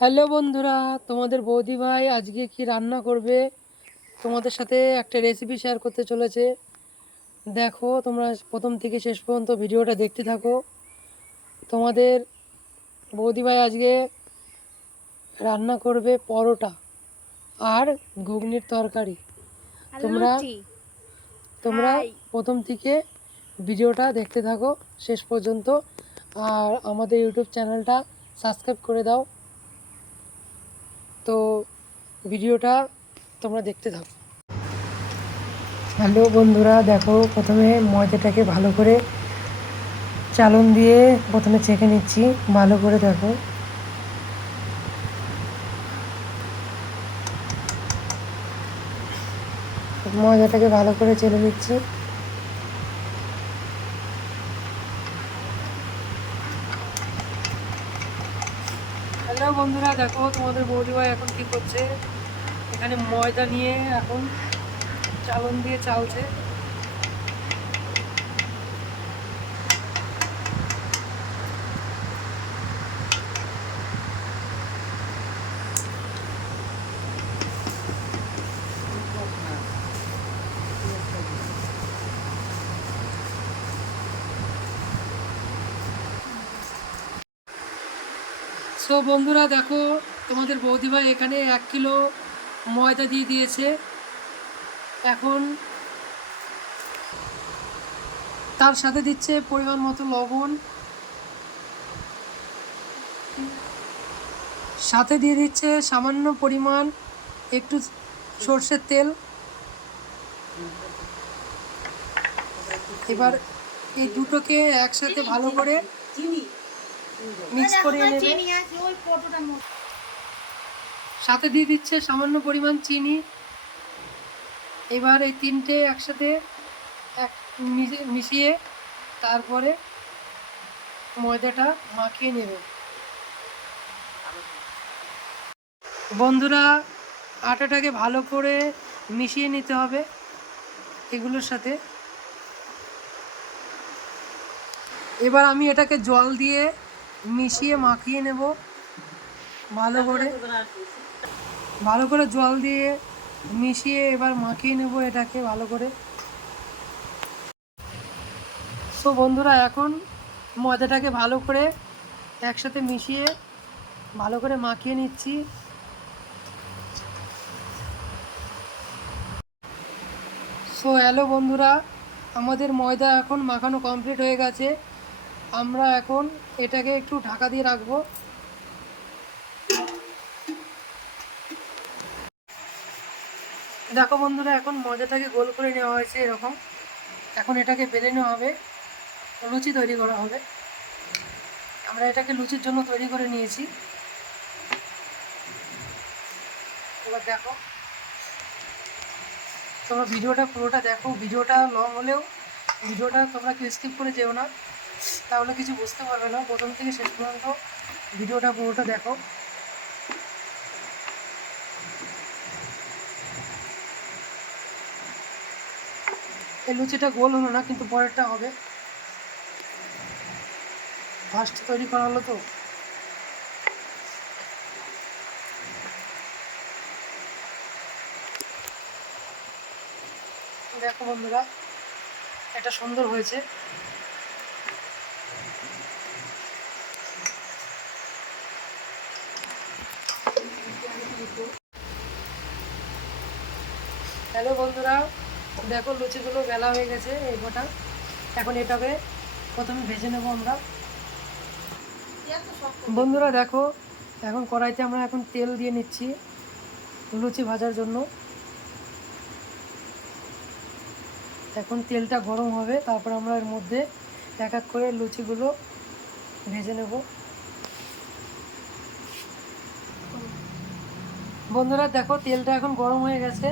Hello বন্ধুরা, তোমাদের বৌদি ভাই আজকে কি রান্না করবে তোমাদের সাথে একটা রেসিপি শেয়ার করতে চলেছে। দেখো, তোমরা প্রথম থেকে শেষ পর্যন্ত ভিডিওটা দেখতে থাকো। তোমাদের বৌদি ভাই আজকে রান্না করবে পরোটা আর ঘুগনির তরকারি। তোমরা লুচি। তোমরা হাই। প্রথম থেকে ভিডিওটা দেখতে থাকো শেষ পর্যন্ত, আর আমাদের ইউটিউব চ্যানেলটা সাবস্ক্রাইব করে দাও। তো ভিডিওটা তোমরা দেখতে থাকো। হ্যালো বন্ধুরা, দেখো, প্রথমে ময়দাটাকে ভালো করে চালন দিয়ে প্রথমে ছেঁকে নিচ্ছি। ভালো করে দেখো, ময়দাটাকে ভালো করে চেলে নিচ্ছি। হ্যালো বন্ধুরা, দেখো তোমাদের বৌদিভাই এখন কি করছে। এখানে ময়দা নিয়ে এখন চালন দিয়ে চালছে। সো বন্ধুরা, দেখো তোমাদের বৌদিভাই এখানে 1 কিলো ময়দা দিয়ে দিয়েছে। এখন তার সাথে দিচ্ছে পরিমাণ মতো লবণ, সাথে দিয়ে দিচ্ছে সামান্য পরিমাণ একটু সর্ষের তেল। এবার এই দুটোকে একসাথে ভালো করে মিক্স করে নেবে। সাথে দিয়ে দিচ্ছে সামান্য পরিমাণ চিনি। এবার এই তিনটে একসাথে মিশিয়ে তারপরে ময়দাটা মাখিয়ে নেবে। বন্ধুরা, আটাটাকে ভালো করে মিশিয়ে নিতে হবে এগুলোর সাথে। এবার আমি এটাকে জল দিয়ে মিশিয়ে মাখিয়ে নেব ভালো করে জল দিয়ে মিশিয়ে এবার মাখিয়ে নেব এটাকে ভালো করে। সো বন্ধুরা, এখন ময়দাটাকে ভালো করে একসাথে মিশিয়ে ভালো করে মাখিয়ে নিচ্ছি। সো হ্যালো বন্ধুরা, আমাদের ময়দা এখন মাখানো কমপ্লিট হয়ে গেছে। আমরা এখন এটাকে একটু ঢাকা দিয়ে রাখবো। দেখো বন্ধুরা, এখন ময়দাটাকে গোল করে নেওয়া হয়েছে এরকম। এখন এটাকে বেলে নেওয়া হবে, লুচি তৈরি করা হবে। আমরা এটাকে লুচির জন্য তৈরি করে নিয়েছি। এবার দেখো, তোমরা ভিডিওটা পুরোটা দেখো। ভিডিওটা লং হলেও ভিডিওটা তোমরা কেউ স্কিপ করে যেও না, তাহলে কিছু বুঝতে পারবে না। প্রথম থেকে শেষ পর্যন্ত ভিডিওটা পুরোটা দেখো। এই লুচিটা গোল হলো না, কিন্তু পরেরটা হবে। ফার্স্ট তৈরি করা হলো তো। দেখো বন্ধুরা, এটা সুন্দর হয়েছে। হ্যালো বন্ধুরা, দেখো লুচিগুলো বেলা হয়ে গেছে এই গোটা। এখন এটাকে প্রথমে ভেজে নেব আমরা। বন্ধুরা দেখো, এখন কড়াইতে আমরা এখন তেল দিয়ে নিচ্ছি লুচি ভাজার জন্য। এখন তেলটা গরম হবে, তারপর আমরা এর মধ্যে এক এক করে লুচিগুলো ভেজে নেব। বন্ধুরা দেখো, তেলটা এখন গরম হয়ে গেছে।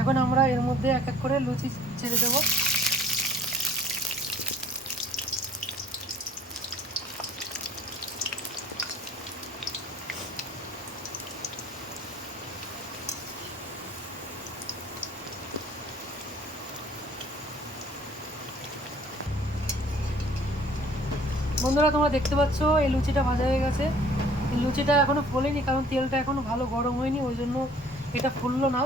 এখন আমরা এর মধ্যে এক এক করে লুচি ছেড়ে দেবো। বন্ধুরা তোমরা দেখতে পাচ্ছ এই লুচিটা ভাজা হয়ে গেছে। এই লুচিটা এখনো ফোলেনি, কারণ তেলটা এখনো ভালো গরম হয়নি, ওই জন্য এটা ফুললো না।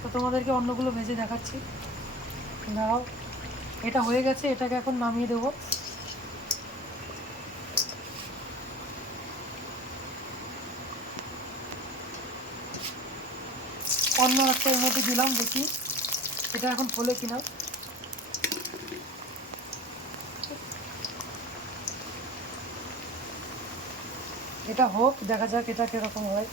তো তোমাদেরকে অন্যগুলো ভেজে দেখাচ্ছি। দাঁড়াও, এটা হয়ে গেছে, এটাকে এখন নামিয়ে দেবো। অন্য একটা এর মধ্যে দিলাম, দেখি এটা এখন ফোলে কিনা। এটা হোক, দেখা যাক এটা কিরকম হয়।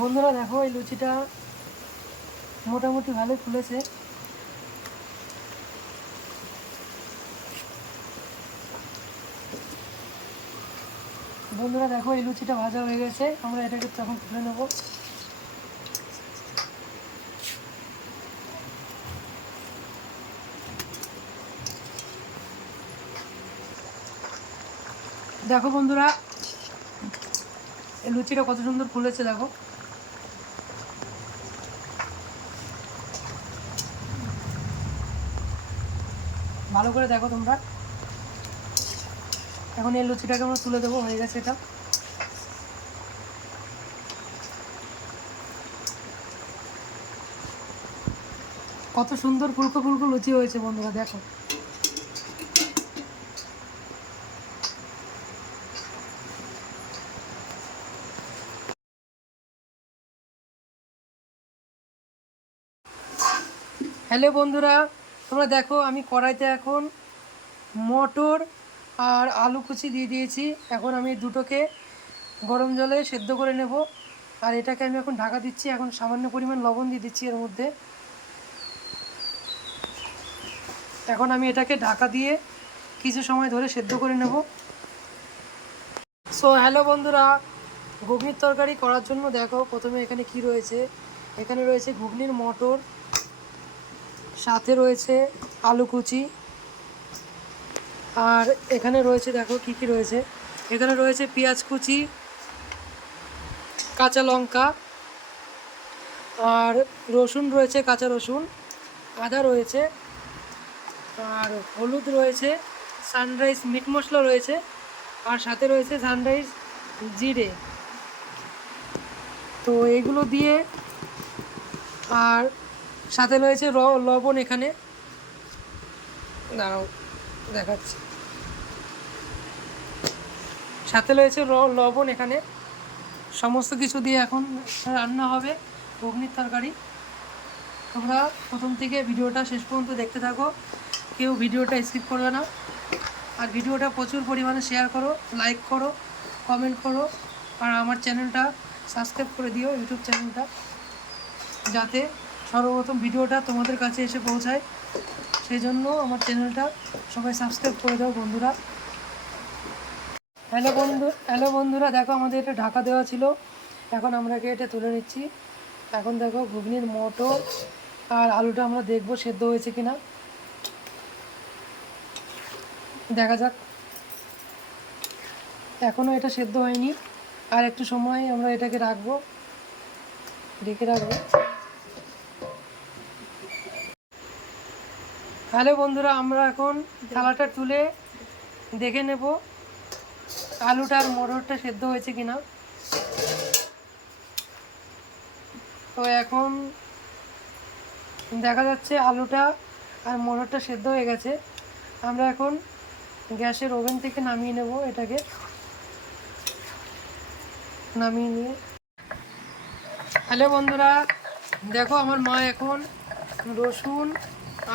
বন্ধুরা দেখো, এই লুচিটা মোটামুটি ভালোই ফুলেছে। বন্ধুরা দেখো, এই লুচিটা ভাজা হয়ে গেছে, আমরা এটাকে তখন তুলে নেব। দেখো বন্ধুরা, এই লুচিটা কত সুন্দর ফুলেছে দেখো। ভালো করে দেখো তোমরা। এখন এই লুচিটাকে আমরা তুলে দেবো, হয়ে গেছে এটা। কত সুন্দর ফুলকো ফুলকো লুচি হয়েছে বন্ধুরা, দেখো। হ্যালো বন্ধুরা, তোমরা দেখো, আমি কড়াইতে এখন মটর আর আলু কুচি দিয়ে দিয়েছি। এখন আমি দুটোকে গরম জলে সেদ্ধ করে নেব। আর এটাকে আমি এখন ঢাকা দিচ্ছি। এখন সামান্য পরিমাণ লবণ দিয়ে দিচ্ছি এর মধ্যে। এখন আমি এটাকে ঢাকা দিয়ে কিছু সময় ধরে সেদ্ধ করে নেব। সো হ্যালো বন্ধুরা, ঘুগনির তরকারি করার জন্য দেখো প্রথমে এখানে কি রয়েছে। এখানে রয়েছে ঘুগনির মটর, সাথে রয়েছে আলু কুচি, আর এখানে রয়েছে দেখো কি কি রয়েছে। এখানে রয়েছে পেঁয়াজ কুচি, কাঁচা লঙ্কা, আর রসুন রয়েছে, কাঁচা রসুন, আদা রয়েছে, আর হলুদ রয়েছে, সানরাইজ মিট মশলা রয়েছে, আর সাথে রয়েছে সানরাইজ জিরে। তো এগুলো দিয়ে, আর সাথে রয়েছে লবণ। এখানে দাঁড়াও দেখাচ্ছি, সাথে রয়েছে লবণ। এখানে সমস্ত কিছু দিয়ে এখন রান্না হবে ঘুগনির তরকারি। তোমরা প্রথম থেকে ভিডিওটা শেষ পর্যন্ত দেখতে থাকো, কেউ ভিডিওটা স্কিপ করবে না। আর ভিডিওটা প্রচুর পরিমাণে শেয়ার করো, লাইক করো, কমেন্ট করো, আর আমার চ্যানেলটা সাবস্ক্রাইব করে দিও, ইউটিউব চ্যানেলটা, যাতে সর্বপ্রথম ভিডিওটা তোমাদের কাছে এসে পৌঁছায়। সেই জন্য আমার চ্যানেলটা সবাই সাবস্ক্রাইব করে দাও বন্ধুরা। হ্যালো বন্ধুরা, দেখো আমাদের এটা ঢাকা দেওয়া ছিল, এখন আমরা এটা তুলে নিচ্ছি। এখন দেখো ঘুগনির মটর আর আলুটা আমরা দেখবো সেদ্ধ হয়েছে কিনা, দেখা যাক। এখনও এটা সেদ্ধ হয়নি, আর একটু সময় আমরা এটাকে ঢেকে রাখবো। হ্যালো বন্ধুরা, আমরা এখন থালাটা তুলে দেখে নেব আলুটা আর মটরটা সেদ্ধ হয়েছে কিনা। তো এখন দেখা যাচ্ছে আলুটা আর মটরটা সেদ্ধ হয়ে গেছে। আমরা এখন গ্যাসের ওভেন থেকে নামিয়ে নেব এটাকে। নামিয়ে নিয়ে, হ্যালো বন্ধুরা, দেখো আমার মা এখন রসুন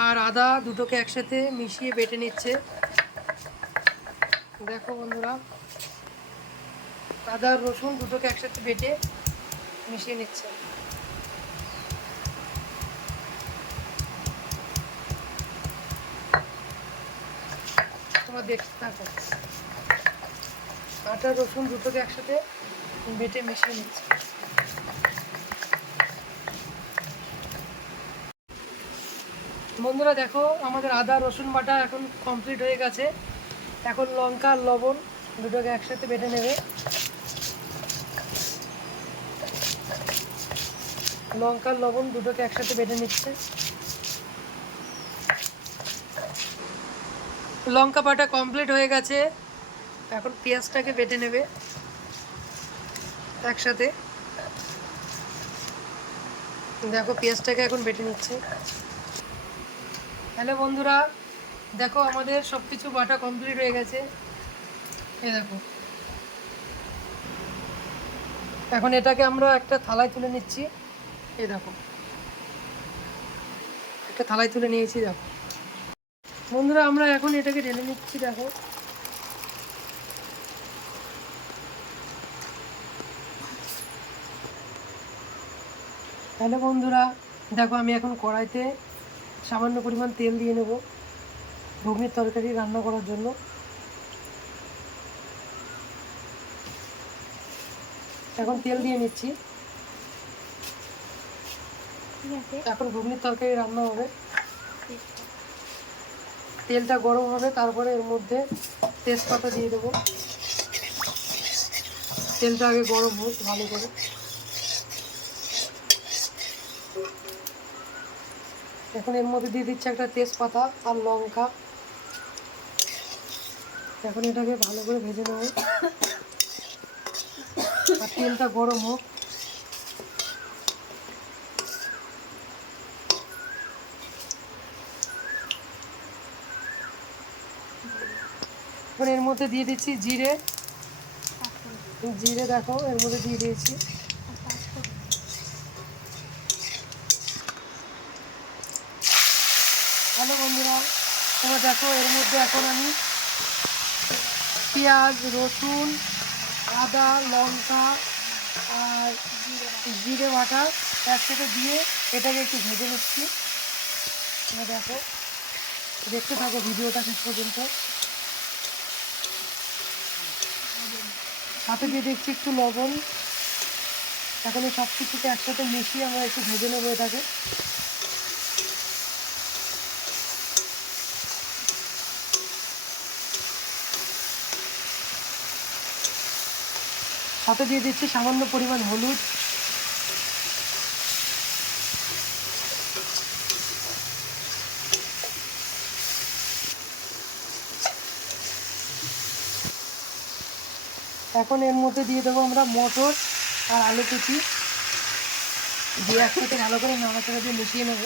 আর আদা দুটোকে একসাথে মিশিয়ে বেটে নিচ্ছে। দেখো বন্ধুরা, আদা আর রসুন দুটোকে একসাথে বেটে মিশিয়ে নিচ্ছে। তোমরা দেখতে থাকো, আদা রসুন দুটোকে একসাথে বেটে মিশিয়ে নিচ্ছে। বন্ধুরা দেখো, আমাদের আদা রসুন বাটা এখন কমপ্লিট হয়ে গেছে। এখন লঙ্কা আর লবণ দুটোকে একসাথে বেটে নেবে। লঙ্কা আর লবণ দুটোকে একসাথে বেটে নিচ্ছে। লঙ্কা বাটা কমপ্লিট হয়ে গেছে। এখন পেঁয়াজটাকে বেটে নেবে একসাথে। দেখো পেঁয়াজটাকে এখন বেটে নিচ্ছে। হ্যালো বন্ধুরা, দেখো আমাদের সব কিছু বাটা কমপ্লিট হয়ে গেছে। এই দেখো, এখন এটাকে আমরা একটা থালায় তুলে নিচ্ছি। এই দেখো, একটা থালায় তুলে নিয়েছি। দেখো বন্ধুরা, আমরা এখন এটাকে ঢেলে নিচ্ছি। দেখো হ্যালো বন্ধুরা, দেখো আমি এখন কড়াইতে সামান্য পরিমাণ তেল দিয়ে নেব ঘুগনির তরকারি রান্না করার জন্য। এখন তেল দিয়ে নিচ্ছি। এখন ঘুগনির তরকারি রান্না হবে, তেলটা গরম হবে, তারপরে এর মধ্যে তেজপাতা দিয়ে দেবো। তেলটা আগে গরম হোক ভালো করে। এখন এর মধ্যে দিয়ে দিচ্ছি একটা তেজপাতা আর লঙ্কা। এখন এটাকে ভালো করে ভেজে নেব আর তেলটা গরম হোক। এখন এর মধ্যে দিয়ে দিচ্ছি জিরে। জিরে দেখো এর মধ্যে দিয়ে দিয়েছি। হ্যালো বন্ধুরা, তোমরা দেখো এর মধ্যে এখন আমি পেঁয়াজ, রসুন, আদা, লঙ্কা আর জিরে বাটা একসাথে দিয়ে এটাকে একটু ভেজে নিচ্ছি। তোমরা দেখো, দেখতে থাকো ভিডিওটা শেষ পর্যন্ত। সাথে দিয়ে দেখছি একটু লবণ। এখন এই সব কিছুকে একসাথে মিশিয়ে আমরা একটু ভেজে নেবো এটাকে। সাথে দিয়ে দিচ্ছি সামান্য পরিমাণ হলুদ। এখন এর মধ্যে দিয়ে দেবো আমরা মটর আর আলু কুচি, দিয়ে একসাথে ভালো করে নাড়াচাড়া দিয়ে মিশিয়ে নেব।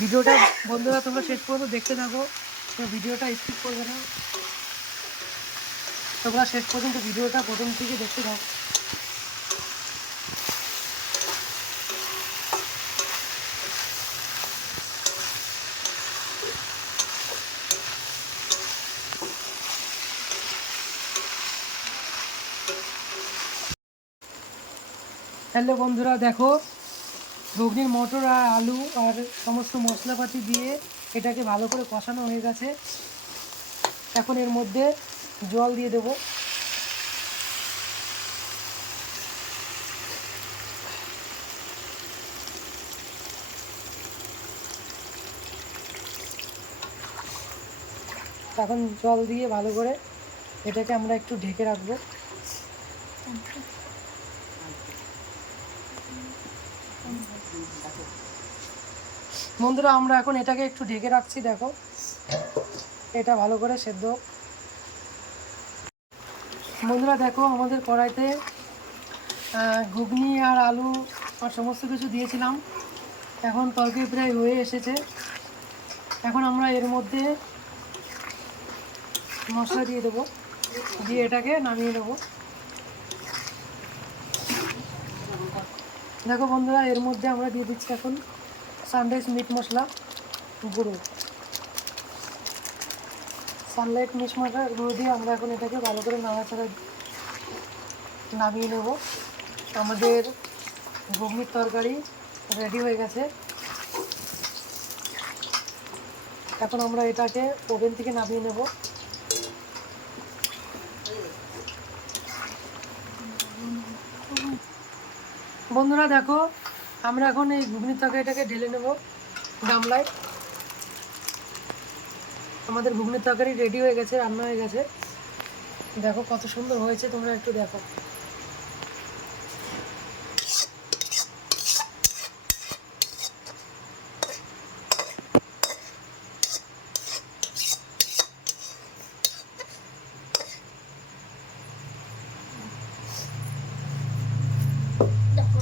ভিডিওটা বন্ধুরা তোমরা শেষ পর্যন্ত দেখতে থাকো, তো ভিডিওটা স্কিপ করবে না। তোমরা শেষ পর্যন্ত ভিডিওটা প্রথম থেকে দেখতে থাকো। হ্যালো বন্ধুরা, দেখো ঘুগনির মটর আর আলু আর সমস্ত মশলাপাতি দিয়ে এটাকে ভালো করে কষানো হয়ে গেছে। এখন এর মধ্যে জল দিয়ে দেব। এখন জল দিয়ে ভালো করে এটাকে আমরা একটু ঢেকে রাখবো। বন্ধুরা, আমরা এখন এটাকে একটু ঢেকে রাখছি। দেখো এটা ভালো করে সেদ্ধ। বন্ধুরা দেখো, আমাদের কড়াইতে ঘুগনি আর আলু আর সমস্ত কিছু দিয়েছিলাম। এখন তরকারি প্রায় হয়ে এসেছে। এখন আমরা এর মধ্যে মশলা দিয়ে দেবো, দিয়ে এটাকে নামিয়ে নেব। দেখো বন্ধুরা, এর মধ্যে আমরা দিয়ে দিচ্ছি এখন সানরাইজ মিট মশলা গুঁড়ো। সানলাইট মিট মশলা গুঁড়ো দিয়ে আমরা এখন এটাকে ভালো করে নাড়াচাড়া নামিয়ে নেব। আমাদের ঘুগনির তরকারি রেডি হয়ে গেছে। এখন আমরা এটাকে ওভেন থেকে নামিয়ে নেব। বন্ধুরা দেখো, আমরা এখন এই ঘুগনির তরকারিটাকে ঢেলে নেব গামলায়। আমাদের ঘুগনির তরকারি রেডি হয়ে গেছে, রান্না হয়ে গেছে। দেখো কত সুন্দর হয়েছে, তোমরা একটু দেখো।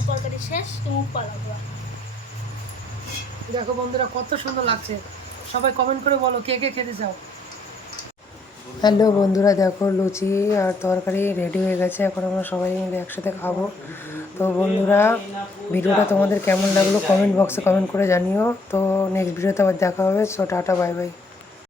তরকারি শেষ, মুখ পালাবো। দেখো বন্ধুরা কত সুন্দর লাগছে, সবাই কমেন্ট করে বলো কে কে খেতে চাও। হ্যালো বন্ধুরা, দেখো লুচি আর তরকারি রেডি হয়ে গেছে, এখন আমরা সবাই মিলে একসাথে খাবো। তো বন্ধুরা, ভিডিওটা তোমাদের কেমন লাগলো কমেন্ট বক্সে কমেন্ট করে জানিও। তো নেক্সট ভিডিওতে আবার দেখা হবে। So tata, bye bye.